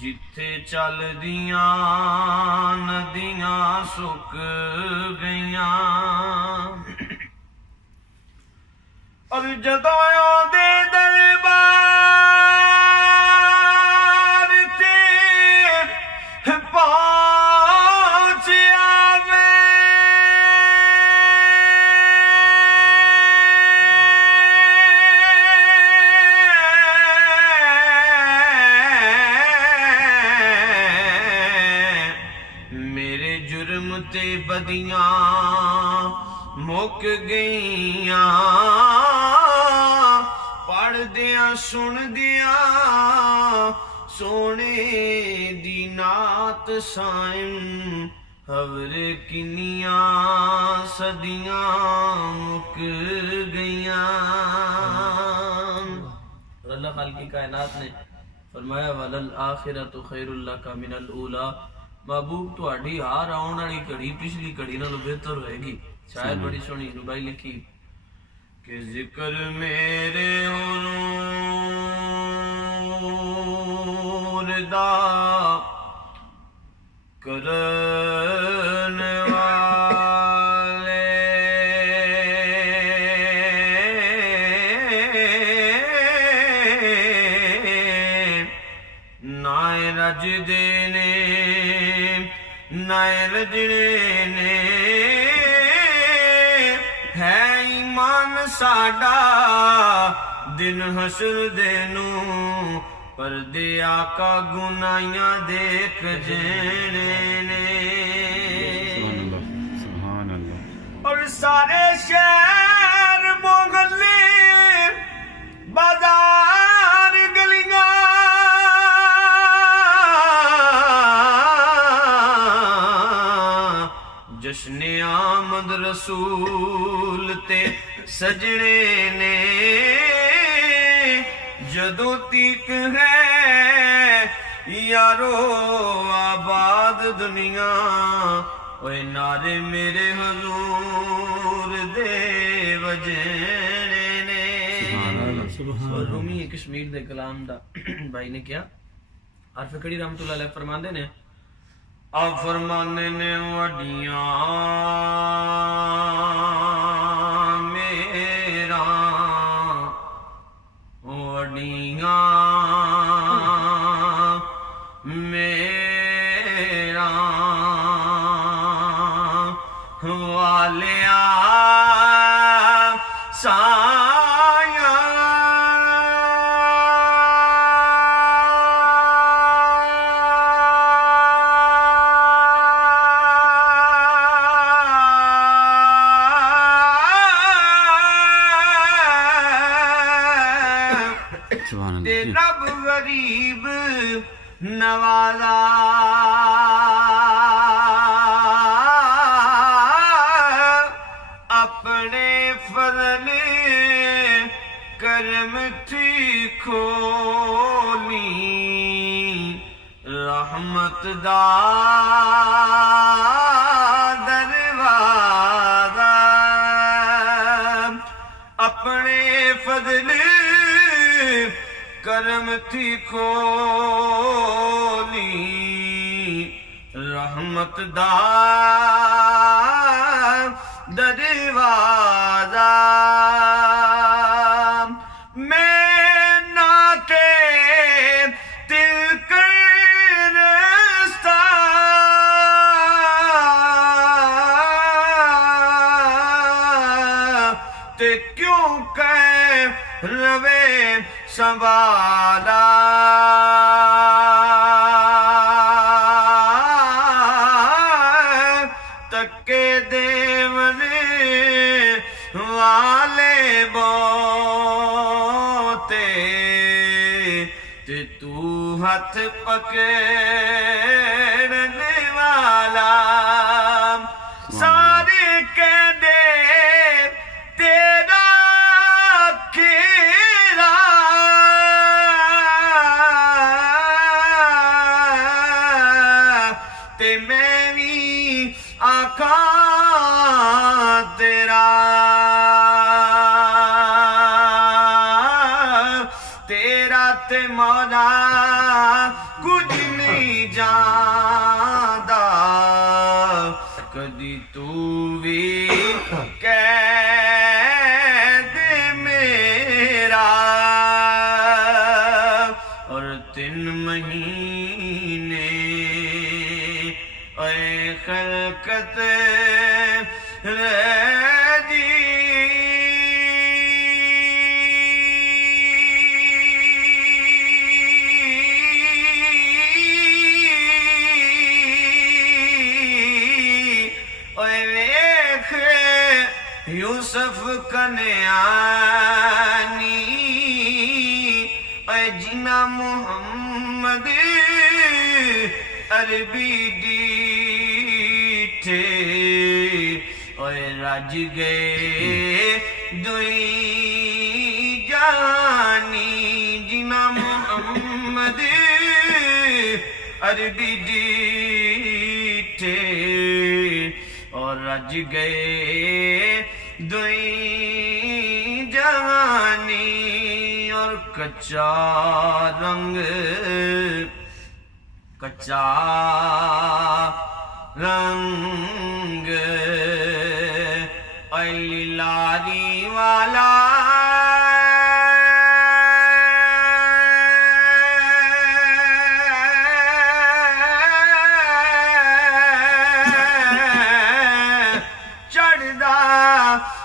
ਜਿੱਥੇ ਚੱਲਦੀਆਂ ਨਦੀਆਂ ਸੁੱਕ ਗਈਆਂ। ਔਰ ਜਦੋਂ ਆਉਂਦੇ ਦਰਬਾਰ ਤੇ ਪਹੁੰਚ ਆਵੇ, ਮੇਰੇ ਜੁਰਮ ਤੇ ਬਦੀਆਂ ਮੁੱਕ ਗਈਆਂ। ਪੜ੍ਹਦਿਆਂ ਸੁਣਦਿਆਂ ਸੋਹਣੇ ਦੀ ਨਾਤ ਸਾਈਂ, ਖਬਰ ਕਿੰਨੀਆਂ ਸਦੀਆਂ ਮੁੱਕ گئیاں۔ اللہ خالق کائنات نے فرمایا وَلَلْآخِرَةُ خَيْرٌ لَكَ مِنَ الْأُولَىٰ، محبوب تہاڈی ہار آਉਣ والی گھڑی پچھلی گھڑی نالوں بہتر ہوئے گی۔ شاید بڑی سونی نبائی لکھی کہ ذکر میرے حضور دا کرن والے نائے رجدے نے نائے رجڑے نے، ہے ایمان ساڈا دن حشر دینوں، پردے آقا گناہیاں دیکھ جینے نے۔ سبحان اللہ۔ اور سارے شہر محلے بازار گلیاں جشن آمد رسول تے سجنے نے، جدوں تیک ہے یارو آباد دنیا، اوے نعرے میرے حضور دے وجنے نے۔ اور رومی کشمیر دے کلام دا بھائی نے کیا عارف کڑی رحمت اللہ علیہ فرماندے نے، آپ فرمانے نے وڈیاں میرا وڈیاں میرا والیا رب غریب نوازا، اپنے فضل کرم تھی کھولی، رحمت دا دروازہ، اپنے فضل کرم تھی کھولی، رحمت دا دروازہ، میں ناتے دل کرستا تے کیوں کہ روے سنبھالا، تکے دیونے والے بوتے تے تو ہاتھ پکڑنے والا، سارے کہندے تیرا کھیرا، تے میں بھی آکھاں تیرا، تیرا تے مولا کچھ نہیں جاندا کدی تو بھی کہہ دے میرا اور 3 مہینے اے خلقت رہ جی یوسف کنیانی اے جنا محمد عربی ڈیٹھے اے رج گئے دوئی جانی جنا محمد عربی ڈیٹھے اور رج گئے دوئی جوانی اور کچا رنگ اے لاری والا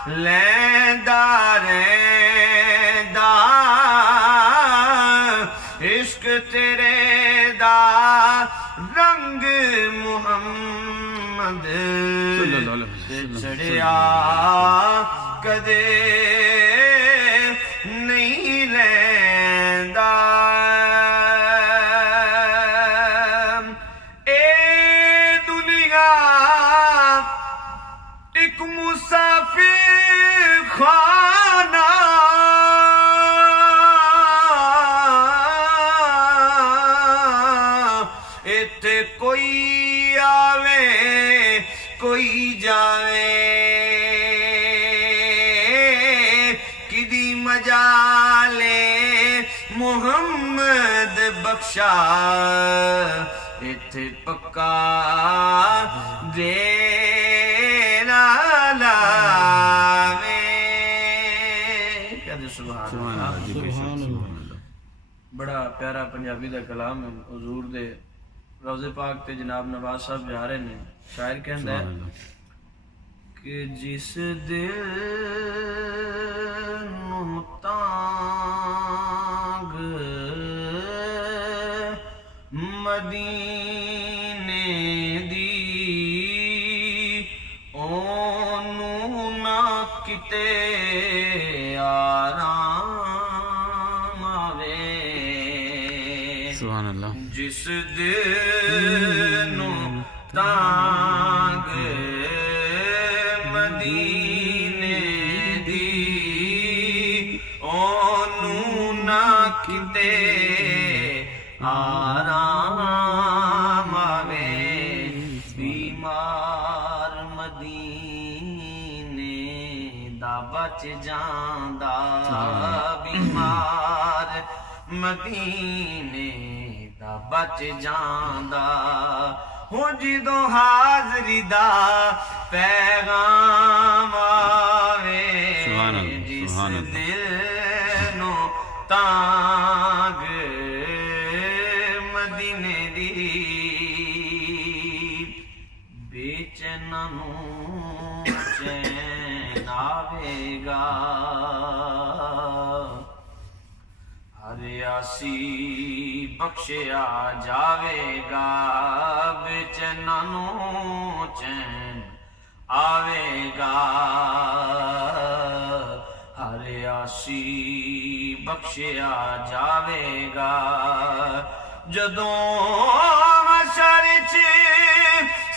لیندہ رہندہ عشق تیرے دا رنگ محمد چڑھیا کدے نہیں رہندہ اے دنیا ایک مسافر خانہ ایتھے کوئی آوے کوئی جاوے کدی مجالے محمد بخشا ایتھے پکا دینا لاوے سبحان اللہ بڑا پیارا پنجابی دا کلام ہے حضور دے روضے پاک تے جناب نواز صاحب جا رہے ہیں شاعر کہندا ہے کہ جس دل نو تانگ مدینے دی اونوں نہ کتے آرام آوے سبحان اللہ جس دل نو تانگ مدینے دی اونوں نہ کتے آرام آوے بیمار مدینے دا بچ جاندا بیمار مدینے دا بچ جاندا ہو جدوں حاضری دا پیغام آوے جس دل نو تانگ مدینے دی بے چیناں نوں چین آوے گا ہر آسی بخشیا جاوے گا بے چیناں نوں چین آوے گا ہر آسی بخشیا جاوے گا جدوں حشر وچ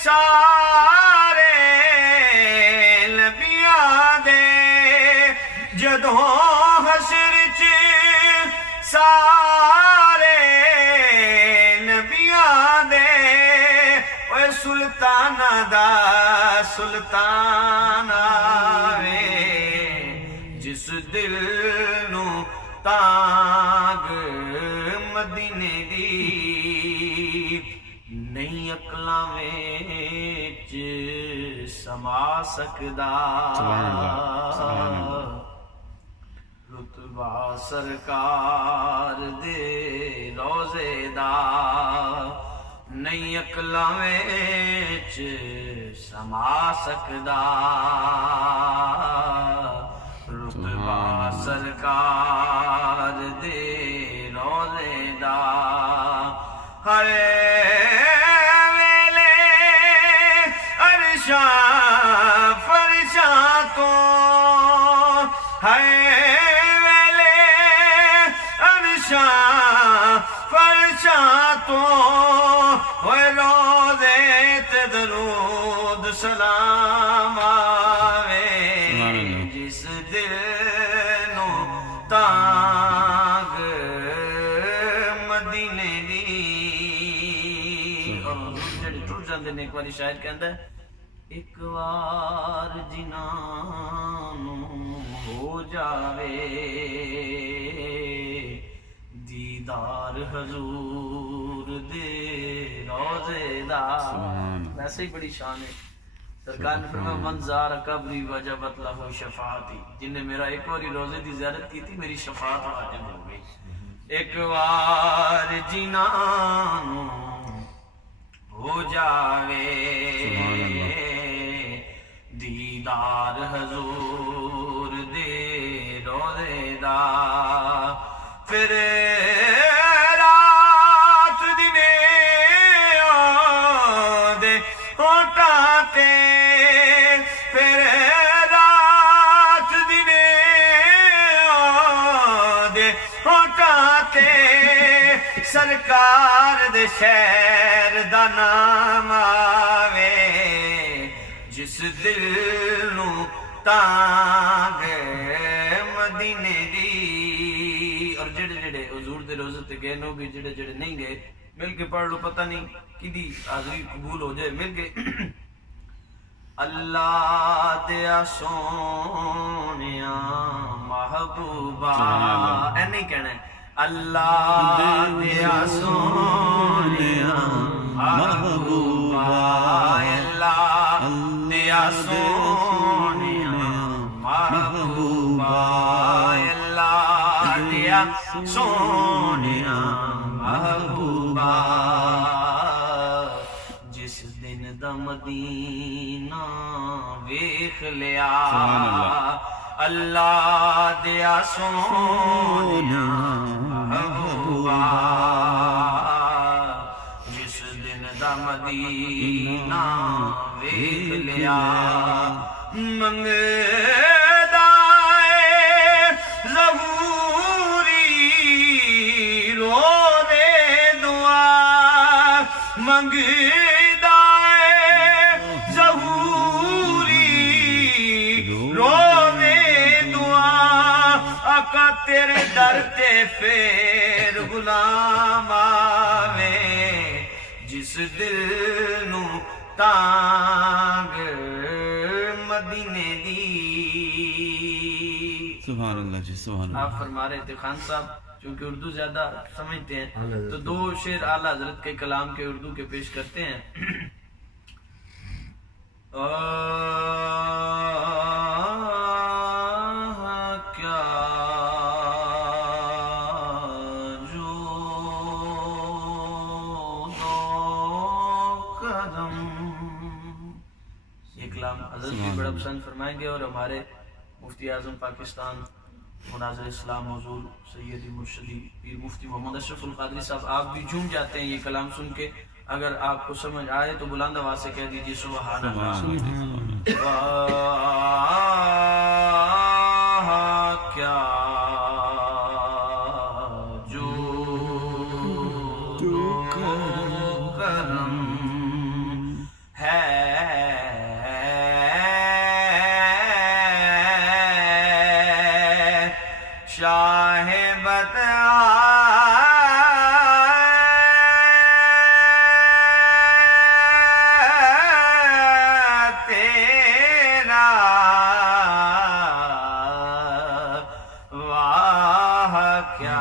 سارے نبیاں دے جدوں حشر وچ سارے نبیاں دے اوے سلطانہ دا سلطان آوے جس دل نو تانگ مدینے دی نہیں اقلاں وچ سما سکدا رتبہ سرکار دے روزے دا نہیں اقلاں وچ سما سکدا رتبہ سرکار دے روزے دا ہر ویلے عرشاں فرشاں تو ہر ویلے عرشاں فرشاں تو ہوئے روزے تے درود سلام آوے جس دل نو تانگ مدینے دی اور جڑے ٹوٹ جاندے نے ایک واری شاعر کہندا ہے ایک وار جنہاں نو ہو جاوے دیدار حضور دے روزے دا ویسے ہی بڑی شان ہے سرکار نے فرمایا من زار قبری وجبت لہ شفاعتی جن نے میرا ایک واری روزے دی زیارت کی تھی میری شفاعت واجب ہو گئی ایک وار جنہاں نو ہو جاوے دیدار حضور دے روزے دا پھر رات دنے آدے ہوٹاتے پھر رات دنے آدے ہوٹاتے سرکار دے شہر دا نام آوے جس دل نو تانگ مدینے دی اور جڑے جڑے حضور دے روزے تے گئے نو بھی جڑے جڑے نہیں گئے مل کے پڑھ لو پتہ نہیں کدی حاضری قبول ہو جائے مل کے اللہ دیا سونیا محبوبہ اے نہیں کہنا ہے اللہ دیا سونیا محبوبہ اللہ دیا سونیا محبوبہ اللہ دیا سونیا محبوبہ جس دن دا مدینہ ویکھ لیا اللہ دیا سونیا محبوبہ جس دن دا مدینہ ویکھ لیا منگدا اے ظہوری رو دے دعا منگدا اے ظہوری رو دے دعا آقا تیرے در تے پھر غلام آوے جس دل نو تانگ مدینے دی سبحان اللہ جی سبحان اللہ آپ فرما رہے تھے خان صاحب چونکہ اردو زیادہ سمجھتے ہیں تو دو شعر اعلیٰ حضرت کے کلام کے اردو کے پیش کرتے ہیں کیا جو دو قدم یہ کلام حضرت بھی بڑا پسند فرمائیں گے اور ہمارے مفتی اعظم پاکستان مناظر اسلام حضور سیدی مرشدی پیر مفتی محمد اشرف القادری صاحب آپ بھی جھوم جاتے ہیں یہ کلام سن کے اگر آپ کو سمجھ آئے تو بلند آواز سے کہہ دیجیے سبحان اللہ کیا جو کرم ہے شاہ تیرا واہ کیا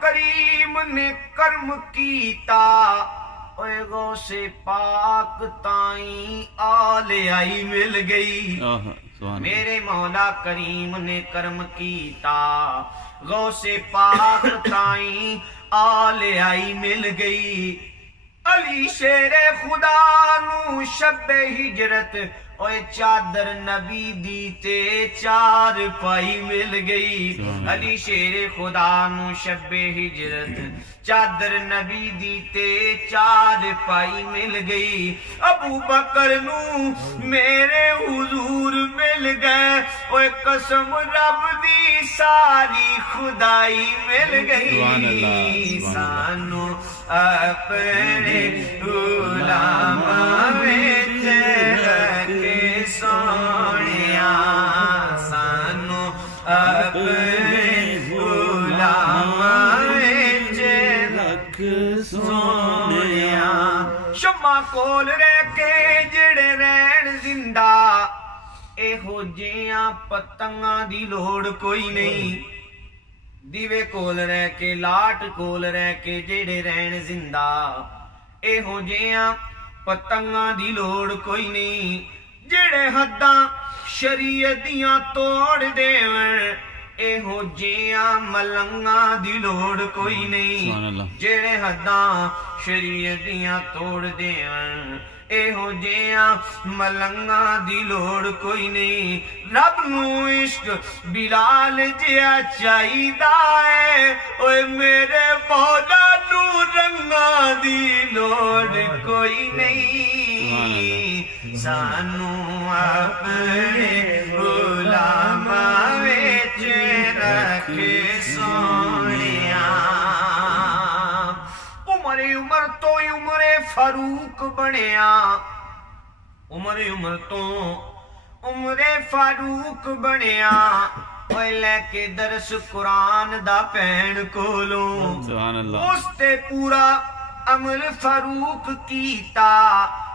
کریم نے کرم کیتا اوے غوث پاک تائیں آل آئی مل گئی میرے مولا کریم نے کرم کیتا غوث پاک تائیں آل آئی مل گئی علی شیر خدا نو شب ہجرت اوے چادر نبی دی تے چار پائی مل گئی علی شیر خدا نو شب ہجرت چادر نبی دی تے چار پائی مل گئی ابو بکر نو میرے حضور مل گئے اوے قسم رب دی ساری خدائی مل گئی سانو اپنے علماء وچ رکھ سونیا سانو اپنے علماء وچ رکھ سونیا شمع کول رہ کے جڑے رہن زندہ ایہو جیاں پتنگاں دی لوڑ کوئی نہیں دیوے کول رہ کے لاٹ کول رہ کے جڑے رہن زندہ ایہو جیاں پتنگاں دی لوڑ کوئی نہیں جڑے حداں شریعت دیاں توڑ دیون ایہو جیاں ملنگاں دی لوڑ کوئی نہیں جڑے حداں شریعت دیاں توڑ دیون ایہو جیاں ملنگاں دی لوڑ کوئی نہیں رب نو عشق بلال جیا چاہیدا ہے اوے میرے مولا نو رنگاں دی لوڑ کوئی نہیں سانو اپنے علماء وچ رکھ سونیا عمر تو عمر فاروق بنیا عمر تو عمر فاروق بنیا اوے لے کے درس قرآن دا پین کولوں اس تے پورا عمر فاروق کیتا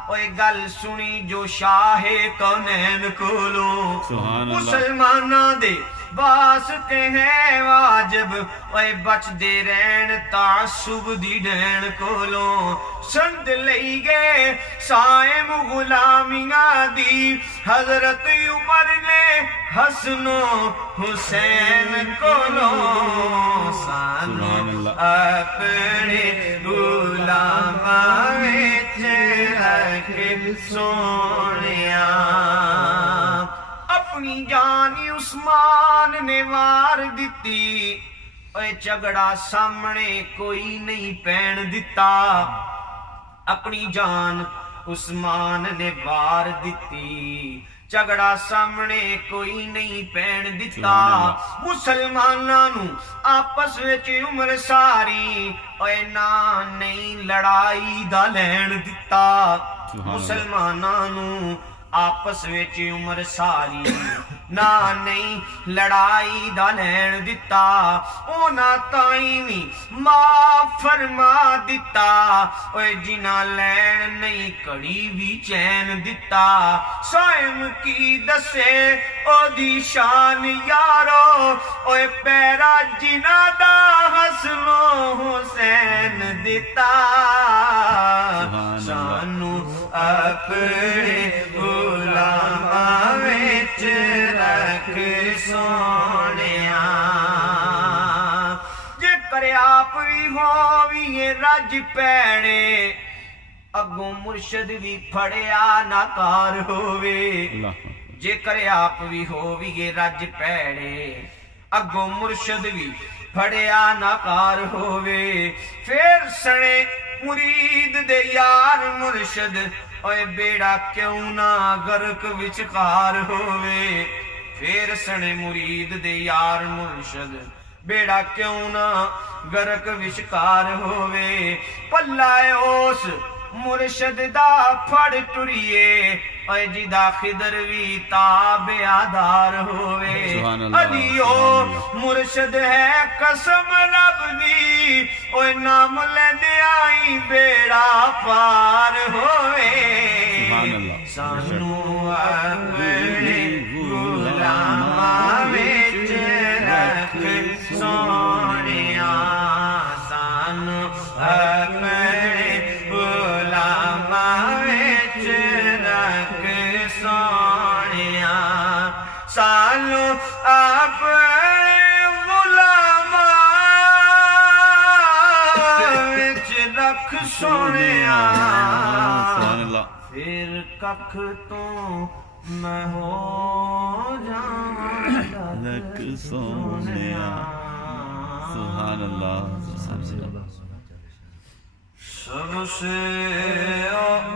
اوے گل سنی جو شاہ کونین کولوں مسلمانہ دے واسطے ہے واجب اوے بچ دے رہن تعصب دی ڈین کولوں سند لئی گئے سائم غلامیاں دی حضرت عمر نے حسن و حسین کولوں سانو اپنے علماء وچ رکھ سونیا اپنی جانی عثمان نے وار دتی اوے جھگڑا سامنے کوئی نہیں پین دتا اپنی جان عثمان نے وار دتی جھگڑا سامنے کوئی نہیں پین دتا مسلماناں نو آپس وچ عمر ساری اوے نا نہیں لڑائی دا لین دتا مسلماناں نو آپس وچ عمر ساری نا نہیں لڑائی دا لین دتا اونا تائیں وی معاف فرما دتا اوے جنہ لین نہیں کڑی وی چین دتا سائم کی دسے او دی شان یارو اوے پیرا جنہ دا حسن و حسین دتا سانو اپنے علماء وچ رکھ سونیا جے کرے آپ بھی ہوویے رج پیڑے اگوں مرشد بھی پھڑیا ناکار ہووے جے کرے آپ بھی ہوویے رج پیڑے اگوں مرشد بھی پھڑیا ناکار ہووے پھر سنے مرید دے یار مرشد اوے بیڑا کیوں نہ غرق وچکار ہووے پھر سنے مرید دے یار مرشد بیڑا کیوں نہ غرق وچکار ہووے پلہ اس مرشد دا پھڑ ٹریے اے جدا خضر وی تابعدار ہووے علی او مرشد ہے قسم رب دی اوے نام لیندے آئی بیڑا پار ہووے سانو اپنے علماء وچ رکھ سونیا لو اپنے غلاماں وچ رکھ سونیا سبحان اللہ پھر ککھ تو میں ہو جاواں لک سونیا سبحان اللہ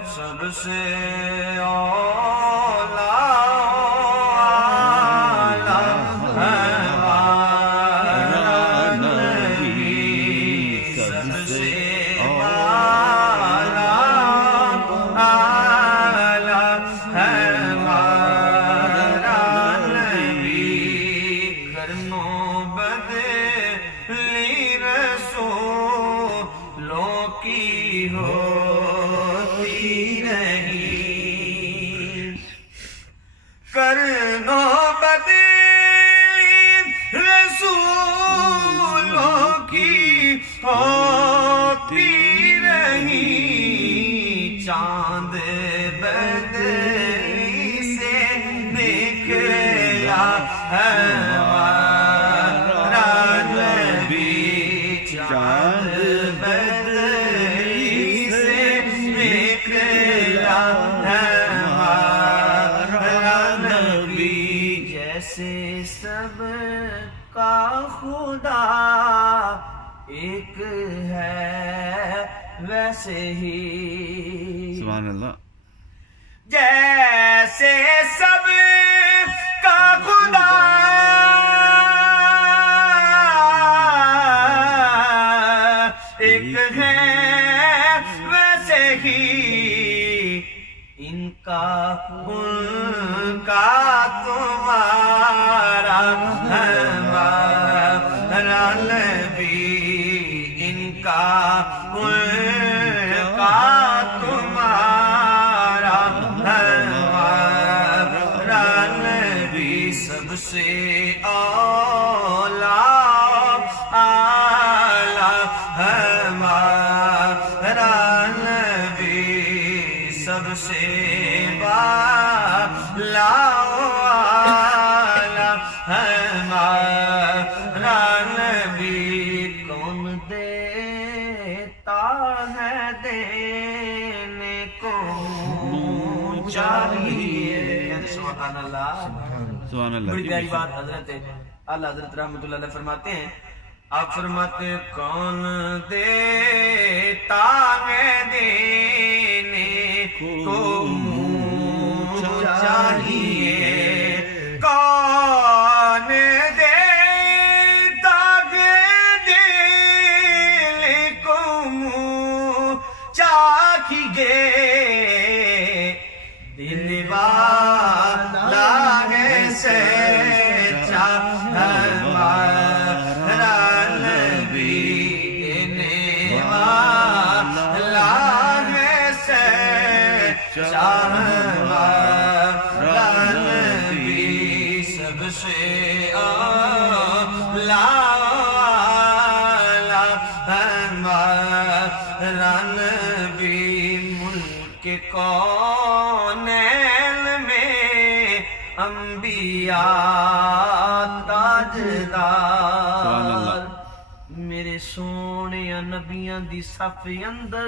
سب سے اولا کرنو بدلی رسولوں کی ہوتی رہی چاند بدلی سے نکلا ہمارا نبی چاند بدلی سے نکلا جیسے سب کا خدا ایک ہے ویسے ہی سبحان اللہ جیسے سب کا خدا ایک ہے ویسے ہی ان کا ان کا تمہارا ہمارا نبی ان کا ان کا تمہارا ہمارا نبی سب سے اولا اعلیٰ ہمارا نبی سب سے بالا ہمارا نبی کون دیتا ہے دینے کو چاہیے سبحان اللہ سبحان اللہ بڑی پیاری بات حضرت اعلیٰ حضرت رحمۃ اللہ علیہ فرماتے ہیں آپ فرماتے ہیں کون دیتا ہے دینے کو چاہیے کون دیتا ہے دل کو چاہیے دل والا ہے سچا ہمارا نبی دینے والا ہے سچا ہمارا نبی سب سے اولا ہمارا نبی ملک کونین میں انبیاء تاجدار میرے سونے نبیاں دی صف اندر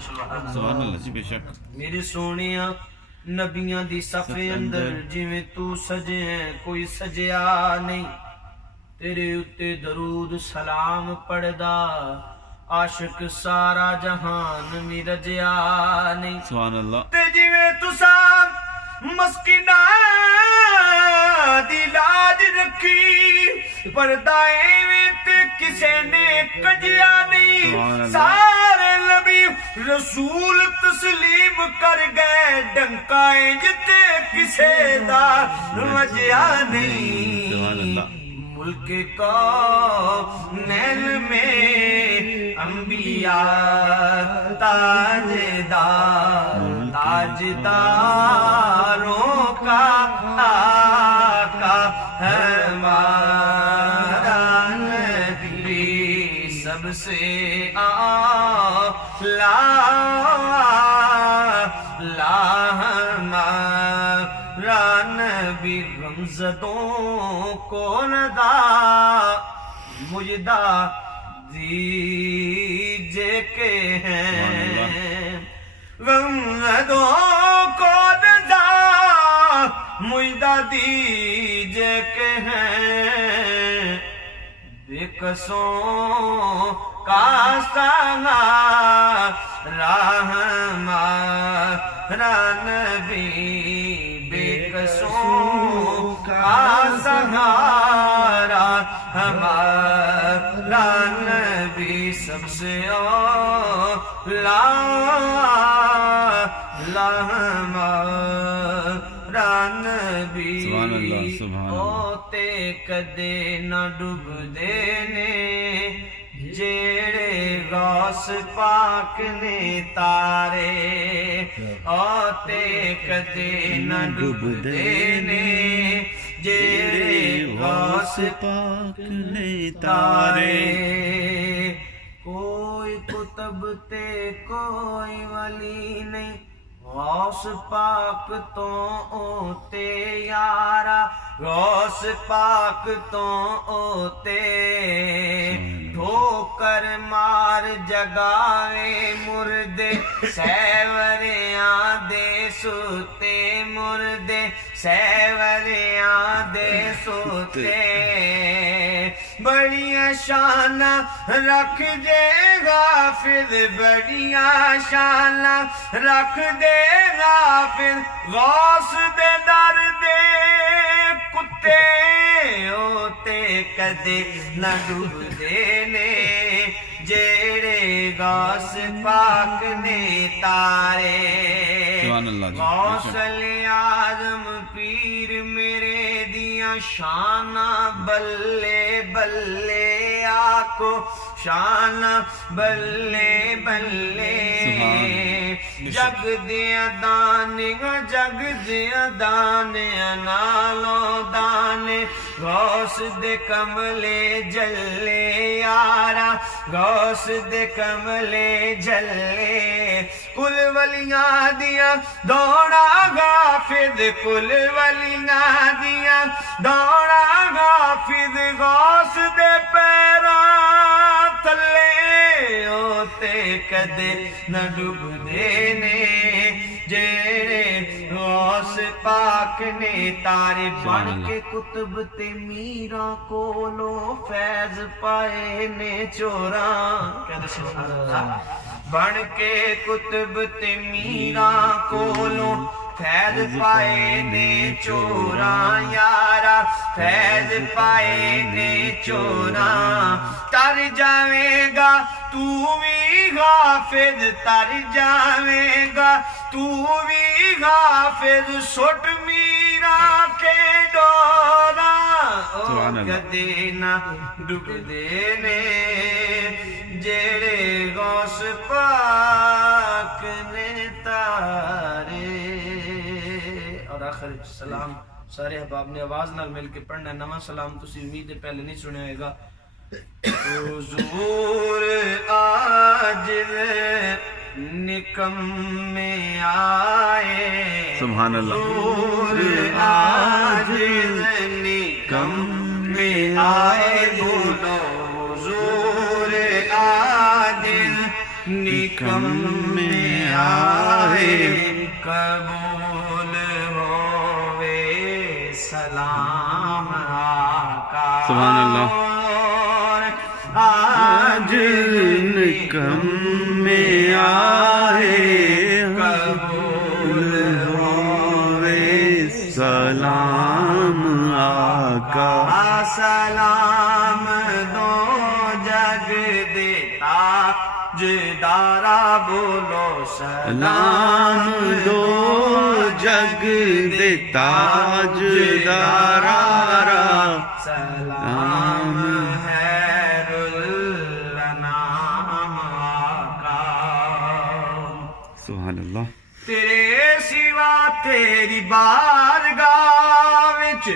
سبحان اللہ جی بے شک میرے سونے نبیاں دی صف اندر جویں تو سجے ہیں کوئی سجیا نہیں تیرے اتے درود سلام پڑھدا عاشق سارا جہان می رجیا نہیں سبحان اللہ تے جویں تساں مسکیناں دی لاج رکھی پردہ ایویں تے کسے نے کجیا نہیں سارے نبی رسول تسلیم کر گئے ڈنکا جتے کسے دا وجیا نہیں سبحان اللہ ملک کونین میں انبیاء تاجداروں کا آقا ہمارا نبی سب سے اعلیٰ ہمارا نبی غمزدوں کو ندا مجدہ دیجے کے ہیں غمزدوں کو ندا مجدہ دیجے کے ہیں بے کسوں کا سہارا ہمارا نبی بے کسوں کا سہارا ہمارا نبی سب سے اولا ہمارا نبی ہوتے کدے نہ ڈوب دینے جیڑے غوث پاک نے تارے ہوتے کدے نہ ڈوب دینے جیڑے غوث پاک نے تارے کوئی کتب تے کوئی ولی نہیں غوث پاک تو اوتے یارا غوث پاک تو اوتے ٹھوکر مار جگاوے مردے سیوریاں دے سوتے مردے سیوریاں دے سوتے بڑیاں شانہ رکھ دے غافل بڑیاں شانہ رکھ دے غافل غوث دے در دے کتے ہوتے کدے نہ ڈوب دینے جیڑے غوث پاک نے تارے غوث اعظم پیر میرے دیاں شانہ بلے بلے آکو شانہ بلے بلے جگ دیا دانیاں جگ دیا دانیاں نالوں دانے غوث دے کملے جلے یارا غوث دے کملے جلے کل ولیاں دیا دوڑا غافظ کل ولیاں دیا دوڑا غافظ غوث دے پیراں تلے ہوتے کدے نہ ڈوب دینے جیڑے غوث پاک نے تارے بن کے کتب تے میرا کولو فیض پائے نے چوراں بن کے کتب تے میرا کولو فیض پائے نے چوراں یارا فیض پائے نے چوراں تر جاویں گا تو بھی غافظ تر جاویں گا تو بھی غافظ سٹ میرا کے ڈورا کدے نہ ڈوب دینے جیڑے غوث پاک نے تارے اور آخر سلام سارے احباب نے آواز نال مل کے پڑھنا ہے نواں سلام تسی امید ہے پہلے نہیں سنیا ہوئے گا حضور عاجز نکمے آئے سبحان اللہ حضور عاجز نکمے آئے بولو حضور عاجز نکمے آئے قبول ہوئے سلام آقا سبحان اللہ عاجز نکمے آئے قبول ہوئے سلام آقا سلام دو جگ دیتا جدارا بولو سلام دو جگ دیتا جدارا سلام خیر الانام آقا سبحان اللہ تیرے سوا تیری بارگاہ وچ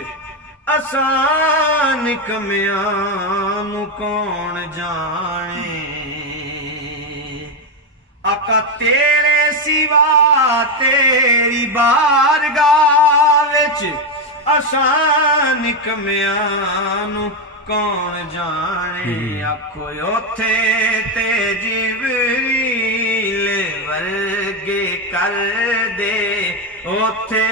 آسان کمیاں نو کون جانے آقا تیرے سوا تیری بارگاہ وچ ਅਸਾਂ ਨਿਕਮਿਆਂ ਨੂੰ ਕੌਣ ਜਾਣੇ ਆਖੋ ਉੱਥੇ ਤੇ ਜਿਬਰੀਲ ਵਰਗੇ ਕਰਦੇ ਉੱਥੇ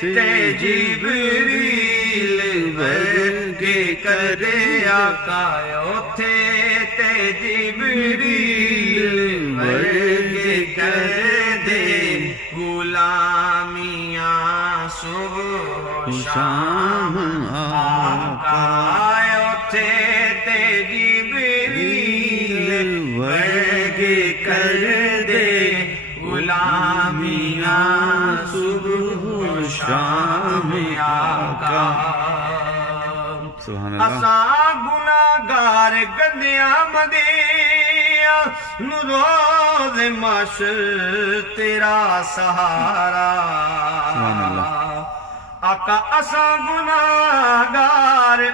ਤੇ ਜਿਬਰੀਲ ਵਰਗੇ ਕਰਦੇ ਆਕਾ ਉੱਥੇ ਤੇ ਜਿਬਰੀਲ ਵਰਗੇ ਕਰਦੇ ਗੁਲਾਮੀਆਂ ਸੁਬਹ ਸ਼ਾਮ ਆਕਾ ਉੱਥੇ ਤੇ ਜਿਬਰੀਲ ਵਰਗੇ ਕਰਦੇ ਗੁਲਾਮੀਆਂ ਸੁਬਹ ਸ਼ਾਮ ਆਕਾ ਸੁਭਾਨ ਅੱਲਾਹ ਅਸਾਂ ਗੁਨਾਹਗਾਰ ਗੰਦਿਆਂ ਮੰਦਿਆਂ ਨੂੰ ਰੋਜ਼ ਮਾਸ਼ਰ ਤੇਰਾ ਸਹਾਰਾ ਸੁਭਾਨ ਅੱਲਾਹ ਆਕਾ ਅਸਾਂ ਗੁਨਾਹਗਾਰ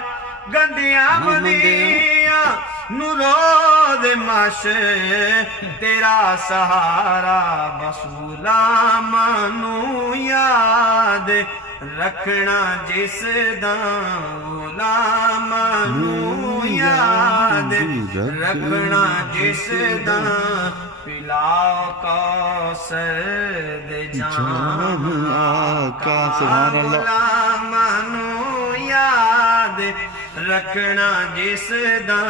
ਗੰਦਿਆਂ ਮੰਦਿਆਂ ਨੂੰ ਰੋਜ਼ ਮਾਸ਼ਰ ਤੇਰਾ ਸਹਾਰਾ ਬਸ ਗੁਲਾਮਾਂ ਨੂੰ ਯਾਦ ਰੱਖਣਾ ਜਿਸ ਦਾ ਗੁਲਾਮਾਂ ਨੂੰ ਯਾਦ ਰੱਖਣਾ ਜਿਸ ਦਾ ਪਿਲਾਓ ਕੌਸਰ ਦੇ ਜਾਮ ਆਕਾ ਸੁਭਾਨ ਅੱਲਾਹ ਗੁਲਾਮਾਂ ਨੂੰ ਯਾਦ ਰੱਖਣਾ ਜਿਸ ਦਾ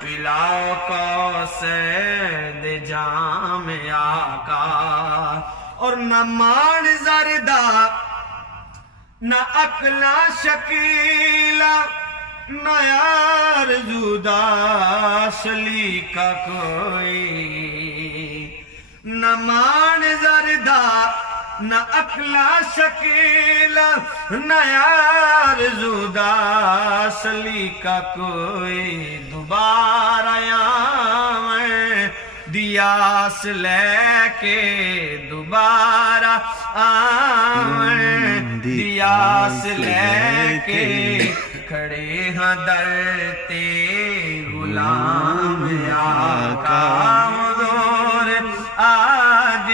ਪਿਲਾਓ ਕੌਸਰ ਦੇ ਜਾਮ ਆਕਾ ਔਰ ਨਾ ਮਾਣ ਜ਼ਰਦਾ ਨਾ ਅਕਲਾ ਸ਼ਕੀਲਾ ਨਾ ਯਾਰ ਜੁਦਾ ਸਲੀਕਾ ਕੋਈ ਨਾ ਮਾਣ ਜ਼ਰਦਾ ਨਾ ਅਕਲਾ ਸ਼ਕੀਲਾ ਨਾ ਯਾਰ ਜੁਦਾ ਸਲੀਕਾ ਕੋਈ ਦੁਬਾਰਾ ਆਵੇਂ ਦਿਆਸ ਲੈ ਕੇ ਦੁਬਾਰਾ ਆਵੇਂ ਦਿਆਸ ਲੈ ਕੇ ਖੜੇ ਹਾਂ ਦਰ ਤੇ ਗੁਲਾਮ ਆਕਾ ਹਜ਼ੂਰ ਆਜ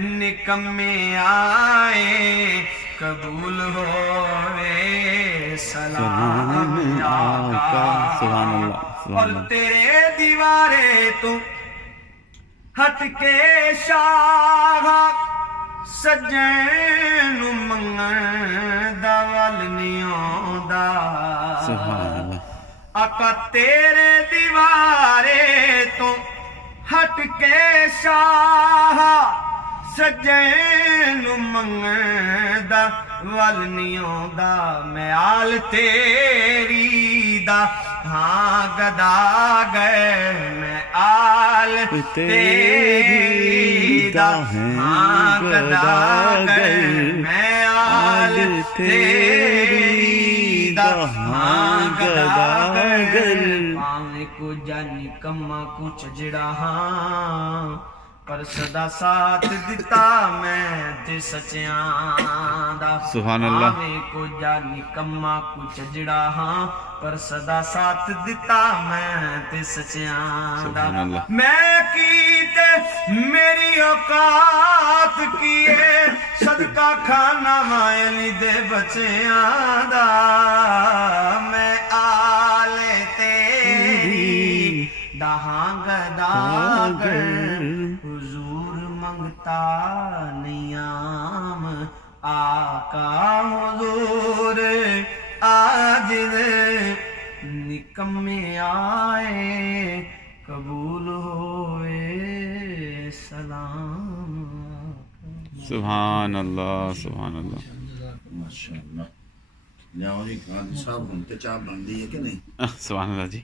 ਨਿਕੰਮੇ ਆਏ ਕਬੂਲ ਹੋਵੇ ਸਲਾਮ ਆਕਾ ਸੁਭਾਨ ਅੱਲਾਹ اور تیرے دیوارے تو ہٹ کے شاہ سجن منگن دا ول نہیں آندا سبحان اللہ آقا تیرے دیوارے تو ہٹ کے شاہ سجن منگن دا ول نہیں آندا میں آل تیری دا ہاں گداگر میں آل تیری دا ہاں گداگر میں آل تیری دا ہاں گداگر پاویں کو جانی کما کو چجڑا ہاں پر صدا ساتھ دیتا میں تے سچیاں دا سبحان اللہ پاویں کو جانی کما کو چجڑا ہاں پر صدا ساتھ دیتا میں تے سچیاں دا میں کیتے میری اوقات کیے صدقہ کھانا مائلی دے بچیاں دا میں آلے تیری دہاں گداگر حضور منگتا نیام آقا حضور آج نکمے آئے قبول ہوئے سلام سبحان اللہ سبحان اللہ ماشاءاللہ لیاؤ جی خان صاحب ہم تے چاہ بندی ہے کہ نہیں سبحان اللہ جی